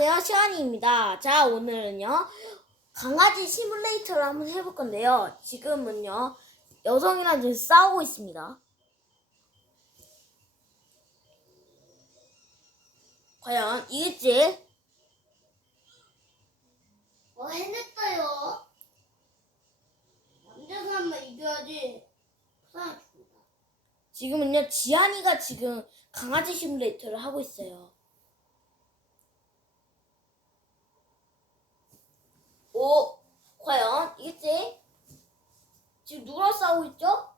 안녕하세요. 시환이입니다. 자, 오늘은요. 강아지 시뮬레이터를 한번 해볼 건데요. 지금은요. 여성이랑 지금 싸우고 있습니다. 과연 이길지? 뭐 해냈어요? 남자 사람만 이겨야지. 지금은요. 지안이가 지금 강아지 시뮬레이터를 하고 있어요. 오, 과연 이길지? 지금 누구랑 싸우고 있죠?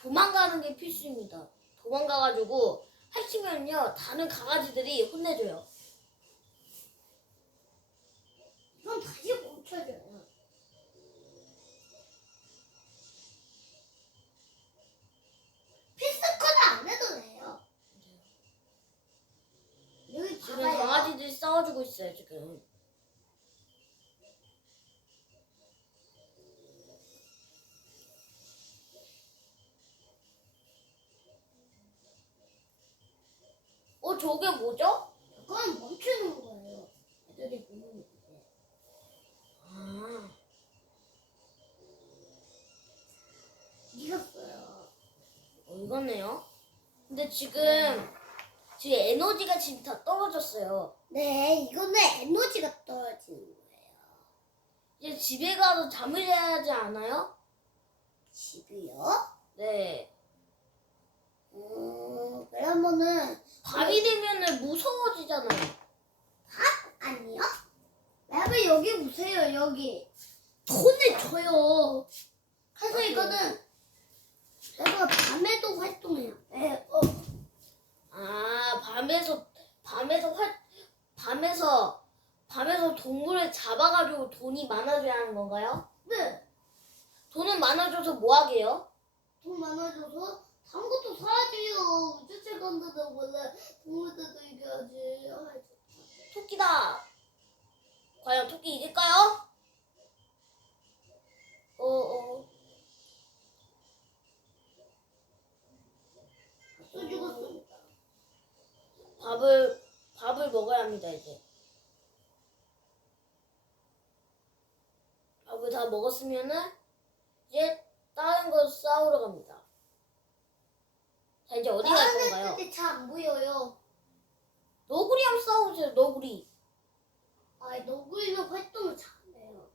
도망가는 게 필수입니다. 도망가가지고 해치면요 다른 강아지들이 혼내줘요. 이건 다시 있어요 지금. 어 저게 뭐죠? 그건 멈추는 거예요. 애들이 보는 게. 아, 이겼어요. 어, 이거네요. 근데 지금 지금 에너지가 지금 다 떨어졌어요. 네, 이거는 에너지가 떨어지는 거예요. 이제 집에 가서 잠을 자야 하지 않아요? 집이요? 네. 음, 그러면은 밤이 되면은 무서워지잖아요. 아니요? 여러분 여기 보세요 여기 돈을 줘요 그래서 이거는 제가 밤에도 활동해요 네, 어. 아 밤에서 밤에서 활 밤에서 밤에서 동물을 잡아가지고 돈이 많아져야 하는 건가요? 네, 돈은 많아져서 뭐 하게요? 돈 많아져서 다른 것도 사야지요 우주체 간다도 원래 동물들도 이겨야지 토끼다. 과연 토끼 이길까요? 어 어. 또 죽었습니다 밥을 밥을 먹어야 합니다 이제. 밥을 다 먹었으면은 이제 다른 거 싸우러 갑니다. 자 이제 어디 갈 건가요? 애들이 잘안 보여요 너구리랑 싸우세요 너구리. 아 너구리는 활동을 잘해요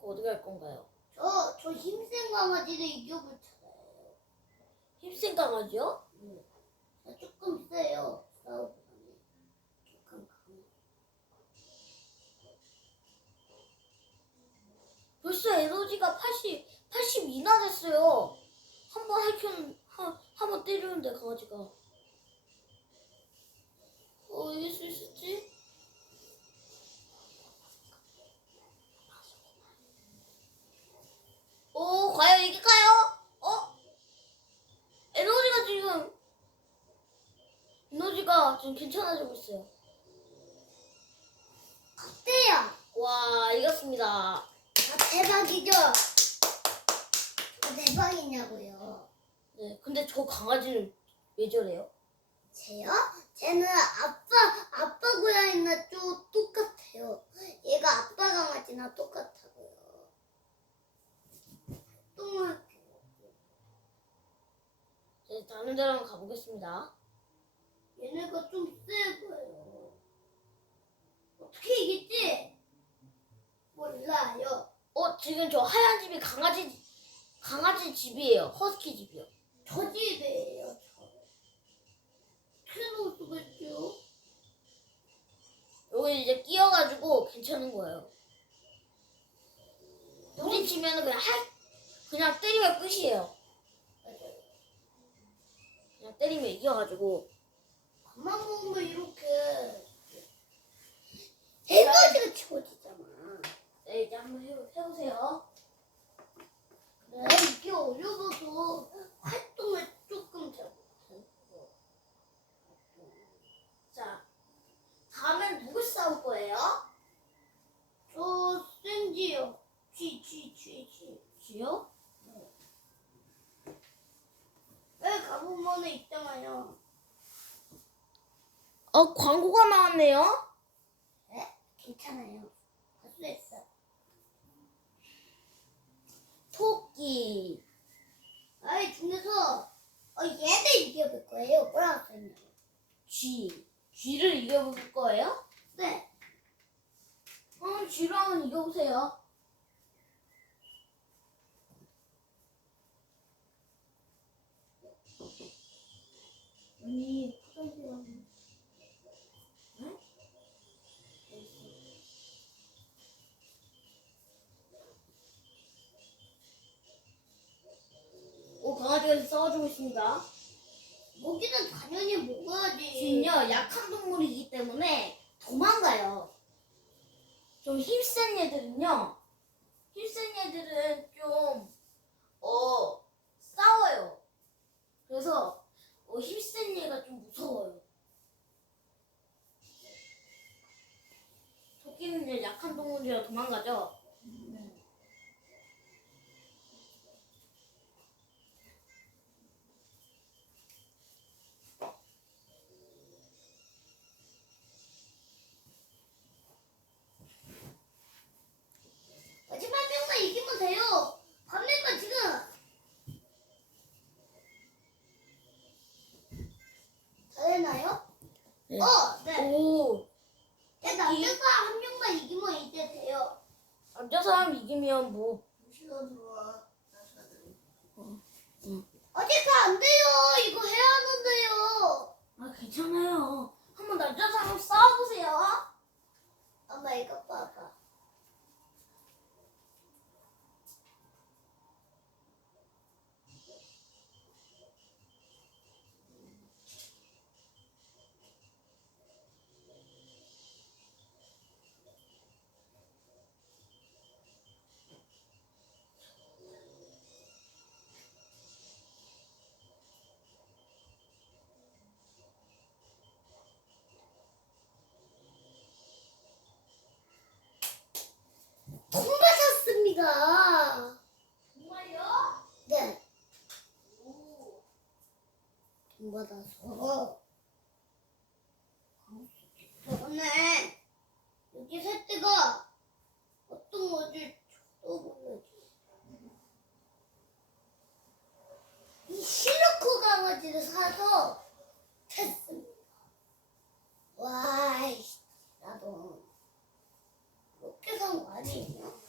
그 어디 갈 건가요? 저, 저 힘센 강아지를 이겨볼 차예요 힘센 강아지요? 나 조금 세요. 조금 강해. 벌써 에너지가 80 80이나 됐어요. 한 번 할견 한번 때리는데 강아지가. 어 이길 수 있을지? 오 과연 이길까요? 어? 에너지가 지금 지금 괜찮아지고 있어요. 어때요? 와 이겼습니다. 아, 대박이죠? 아, 대박이냐고요. 네 근데 저 강아지는 왜 저래요? 쟤요? 쟤는 아빠, 아빠 고양이나 좀 똑같아요. 얘가 아빠 강아지나 똑같아고요. 똥할게요. 이제 다른 데로 가보겠습니다. 얘네가 좀 세고요. 어떻게 이겼지? 몰라요. 어, 지금 저 하얀 집이 강아지, 강아지 집이에요. 허스키 집이요. 저 집이에요, 저. 수가 있죠? 여기 이제 끼어가지고 괜찮은 거예요. 부딪히면 그냥 할, 그냥 때리면 끝이에요. 그냥 때리면 이겨가지고. 밥만 먹으면 이렇게 에너지가 채워지잖아. 네, 이제 한번 해, 해보세요. 네, 이게 어려워서 활동을 조금 적고. 자, 다음엔 누구 싸울 거예요? 저 샌디요. 쥐, 쥐, 쥐, 쥐. 쥐요? 네. 가보면은 있잖아요. 어, 광고가 나왔네요. 네? 괜찮아요. 할수 있어요. 톡 토끼. 아이 중에서 어 얘를 이겨볼 거예요. 뭐라고 써있나요? 쥐. 쥐를 이겨볼 거예요? 네. 어, 쥐로 한번 이겨보세요. 아니, 화장실 응? 오, 있습니다. 모기는 당연히 먹어야지. 쥐는요, 약한 동물이기 때문에 도망가요. 좀 힘센 애들은요, 힘센 애들은 좀, 어, 싸워요. 그래서, 어, 힘센 얘가 좀 무서워요. 토끼는요, 약한 동물이라 도망가죠. 마지막 명만 이기면 돼요. 반면만 지금 잘했나요? 네. 어, 네. 오, 야, 남자가 한 명만 이기면 이제 돼요. 남자 사람 이기면 뭐, 아직 안 돼요. 이거 해야 하는데요. 아, 괜찮아요. 한번 남자 사람 싸워보세요. 엄마 이거 봐봐. 돈 받았습니다. 정말요? 네. 돈 받아서. 저번에 여기 살 때가 어떤 건지 저도 몰라요. 이 실루코 강아지를 사서 탔습니다. 와, 이씨, 나도 이렇게 산거 아니에요?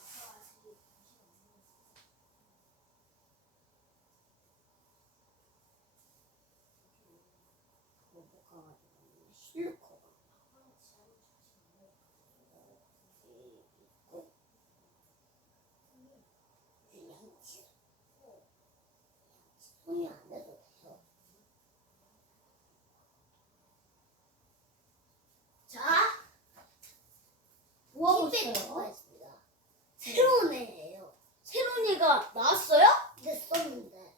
있습니다. 새로운 애예요. 새로운 얘가 나왔어요? 됐었는데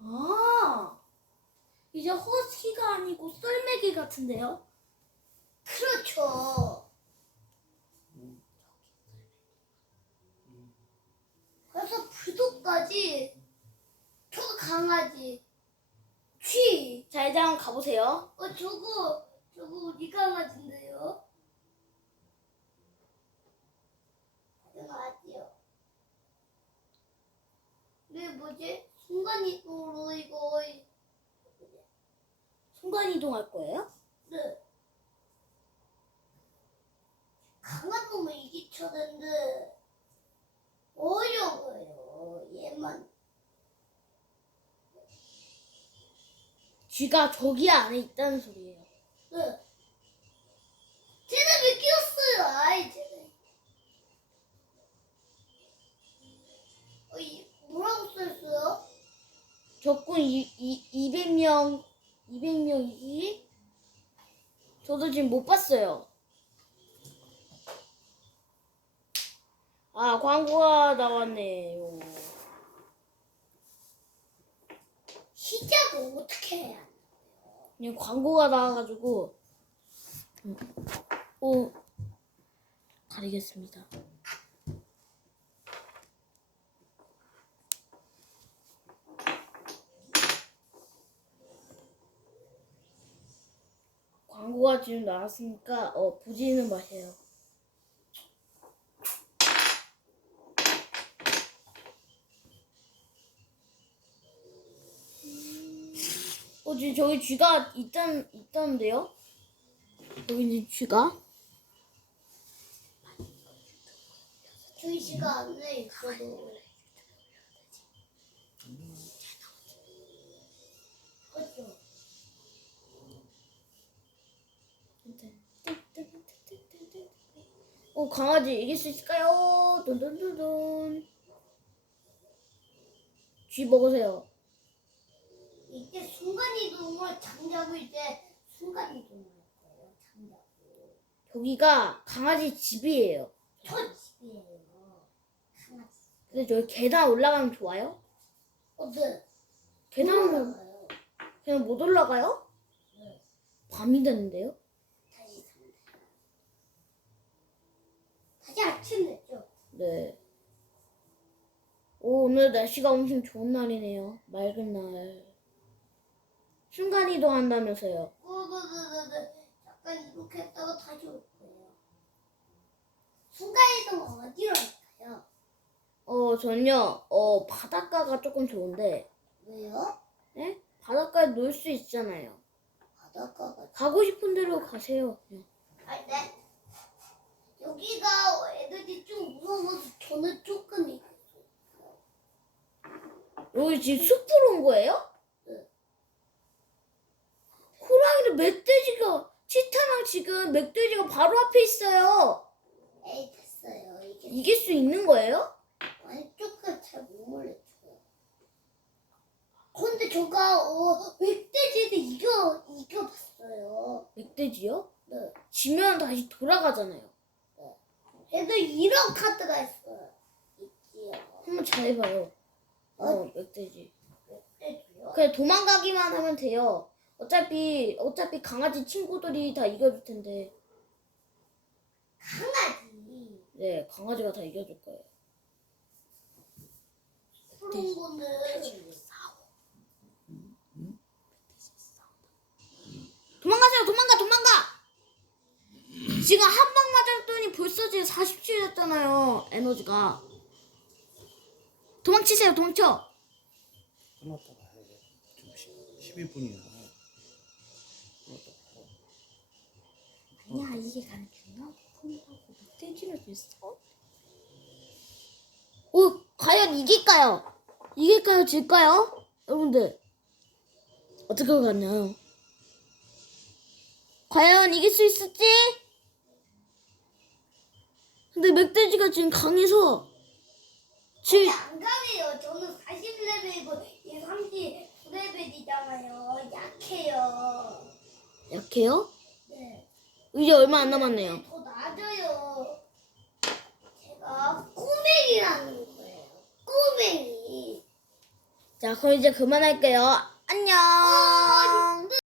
아, 이제 허스키가 아니고 썰 매기 같은데요? 그렇죠. 그래서 불도까지 저 강아지 쥐. 자, 이제 한번 가보세요. 어 저거 저거 우리 강아지인데요. 강아지요. 네 뭐지? 순간이동으로 이거 순간 이동할 거예요? 네. 강한 놈을 이기쳐야 되는데 어려워요. 얘만 쥐가 저기 안에 있다는 소리예요. 네. 쟤네 왜 끼었어요? 아이 쟤네. 어, 이, 뭐라고 써있어요? 적군 이, 이, 200명, 200명이지? 저도 지금 못 봤어요. 아, 광고가 나왔네요. 시작을 어떻게 해야? 그냥 광고가 나와가지고, 음, 오, 가리겠습니다. 그거가 지금 나왔으니까 어 부지는 마세요. 어 지금 저기 쥐가 있단 있다는데요? 여기 이제 쥐가 주희 씨가 안에 있어도. 어 강아지 이길 수 있을까요? 돈돈돈돈 쥐 먹으세요. 이때 순간이동을 잠자고 때 순간이동을 할 거예요. 잠자고. 여기가 강아지 집이에요. 저 집이에요. 강아지. 근데 저기 계단 올라가면 좋아요? 어, 네. 계단 올라가 올라가요. 그냥 못 올라가요? 네. 밤이 됐는데요? 다시 잠자요. 아침 됐죠. 네. 오, 오늘 날씨가 엄청 좋은 날이네요. 맑은 날. 순간이동 한다면서요. 네네네네. 약간 이렇게 했다가 다시 올 거예요. 순간이동 어디로 할까요? 어, 전요, 어, 바닷가가 조금 좋은데, 왜요? 네? 바닷가에 놀 수 있잖아요. 바닷가가. 가고 싶은 대로 가세요. 그냥. 아, 네. 여기가 애들이 좀 무서워서 저는 조금 이- 여기 지금 숲으로 온 거예요? 네. 호랑이는 멧돼지가, 치타랑 지금 멧돼지가 바로 앞에 있어요. 에이 됐어요. 이게 이길 수 있는 거예요? 아니 조금 잘못 몰랐어요. 근데 제가 어 멧돼지를 이겨 이겨봤어요. 멧돼지요? 네. 지면 다시 돌아가잖아요. 얘도 이런 카드가 있어요. 있지요. 한번 잘해봐요. 어, 멧돼지. 멧돼지요? 그냥 도망가기만 하면 돼요. 어차피 어차피 강아지 친구들이 다 이겨줄 텐데. 강아지. 네, 강아지가 다 이겨줄 거예요. 그런 거는 도망가세요, 도망가, 도망가. 지금 한 방 맞았더니 벌써 지금 47 됐잖아요. 에너지가. 도망치세요, 도망쳐. 끊었다가 해. 지금 12분이야. 끊었다가 해. 아니야, 이게 중요하고 푼다고 멧돼지를 줬어? 오, 과연 이길까요? 이길까요, 질까요? 여러분들 어떻게 갔나요? 과연 이길 수 있을지? 근데 멧돼지가 지금 강해서 질안 강해요. 저는 40레벨이고 이 39레벨이잖아요. 약해요. 약해요? 네. 이제 얼마 안 남았네요. 더 낮아요. 제가 꼬맹이라는 거예요. 꼬맹이. 자, 그럼 이제 그만할게요. 안녕.